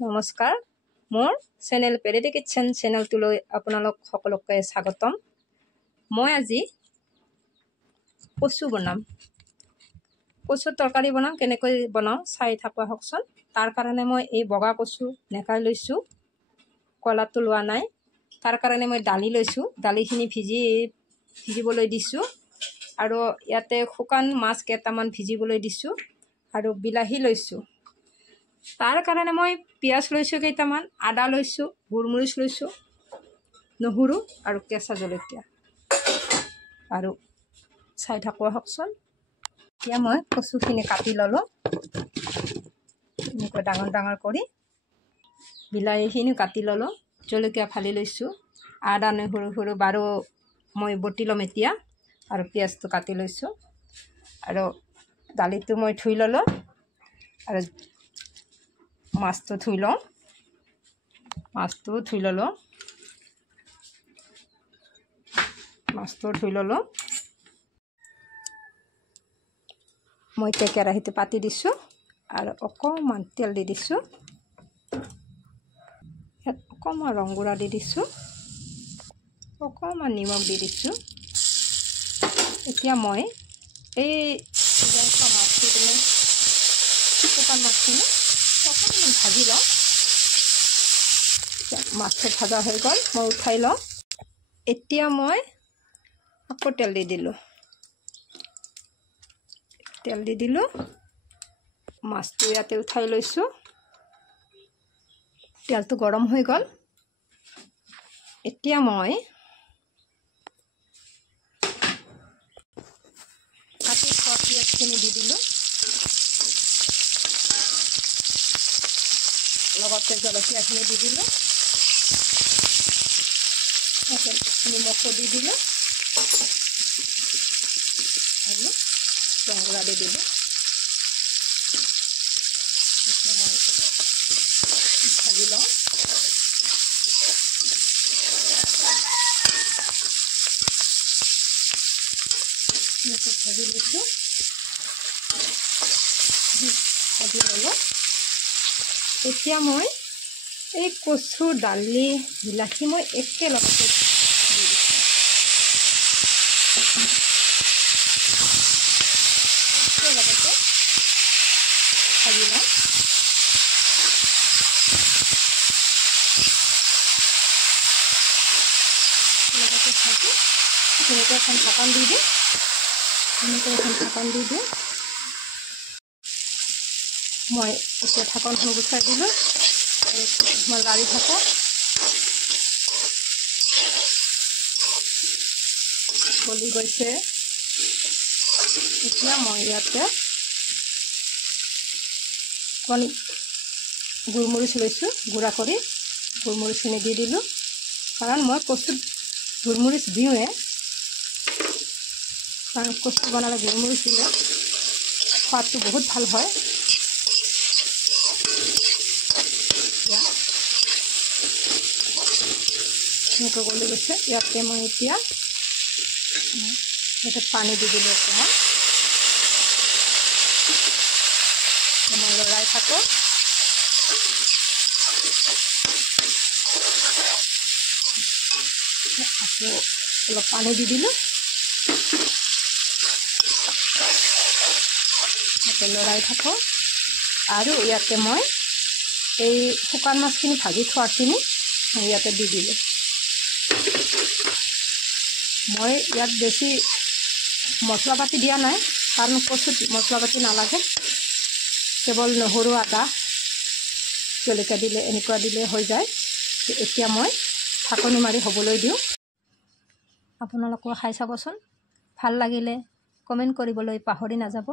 নমস্কাৰ, মোৰ channel পেৰেডি kitchen চেনেলটোলৈ আপোনালোক সকলোকে স্বাগতম। মই আজি কচু বনাম। কচু তৰকাৰী বনাম। কেনেকৈ বনাওঁ চাই থাকা হওকচোন। তাৰ কাৰণে মই এই বগা কচু নেকাই লৈছোঁ, কলাটো লোৱা নাই। তাৰ কাৰণে মই দালি লৈছোঁ, দালিখিনি ভিজিবলৈ দিছোঁ। আৰু ইয়াতে শুকান মাছ কেইটামান ভিজিবলৈ দিছোঁ আৰু বিলাহী লৈছোঁ। তাৰ কাৰণে মই পিঁয়াজ লৈছোঁ কেইটামান, আদা লৈছোঁ, গোলমৰিচ লৈছোঁ, নহৰু আৰু কেঁচা জলকীয়া। আৰু চাই থাকোঁ হওকচোন। এতিয়া মই কচুখিনি কাটি ল'লোঁ এনেকৈ ডাঙৰ ডাঙৰ কৰি। বিলাহীখিনিও কাটি ল'লোঁ, জলকীয়া ফালি লৈছোঁ, আদা নহৰু বাৰু মই বটি ল'ম এতিয়া। আৰু পিঁয়াজটো কাটি লৈছোঁ আৰু দালিটো মই ধুই ল'লোঁ আৰু মাছটো ধুই লওঁ। মাছটো ধুই ল'লোঁ। মই এতিয়া কেৰাহীটো পাতি দিছোঁ আৰু অকণমান তেল দি দিছোঁ। ইয়াত অকণমান ৰং গুড়া দি দিছোঁ, অকণমান নিমখ দি দিছোঁ। এতিয়া মই এই মাছখিনি, শুকান মাছখিনি অকণমান ভাজি লওঁ। মাছটো ভাজা হৈ গ'ল, মই উঠাই লওঁ। এতিয়া মই আকৌ তেল দি দিলোঁ। মাছটো ইয়াতে উঠাই লৈছোঁ। তেলটো গৰম হৈ গ'ল। এতিয়া মই কাটি থোৱা পিঁয়াজখিনি দি দিলোঁ, লগতে জলকীয়াখিনি দি দিলোঁ, নিমখো দি দিলোঁ আৰু ৰং গুড়া দি দিলোঁ। এতিয়া মই ভাজি লওঁ। ভাজি লৈছোঁ, ভাজি ল'লোঁ। এতিয়া মই এই কচু, দালি, বিলাহী মই একেলগতে দি দিছোঁ। একেলগতে ভাজি লওঁ। লগতে ভাজি ধুনীয়াকৈ এখন ঢাকন দি দিওঁ। মই এতিয়া ঢাকনখন গুচাই দিলোঁ আৰু মই লাৰি থাকোঁ। গলি গৈছে। এতিয়া মই ইয়াতে গোলমৰিচ লৈছোঁ, গুড়া কৰি গোলমৰিচখিনি দি দিলোঁ। কাৰণ মই কচুত গোলমৰিচ দিওঁৱে, কাৰণ কচু বনালে গোলমৰিচ দিলে সোৱাদটো বহুত ভাল হয়। এনেকৈ গলি গৈছে। ইয়াতে মই এতিয়া পানী দি দিলোঁ অকণমান। মই লৰাই থাকোঁ। আকৌ অলপ পানী দি দিলোঁ, লৰাই থাকোঁ। আৰু ইয়াতে মই এই শুকান মাছখিনি ভাজি থোৱাখিনি ইয়াতে দি দিলোঁ। মই ইয়াত বেছি মছলা পাতি দিয়া নাই, কাৰণ কচুত মছলা পাতি নালাগে। কেৱল নহৰু, আদা, জলকীয়া দিলে, এনেকুৱা দিলে হৈ যায়। এতিয়া মই ঢাকনি মাৰি হ'বলৈ দিওঁ। আপোনালোকেও খাই চাবচোন। ভাল লাগিলে কমেণ্ট কৰিবলৈ পাহৰি নাযাব।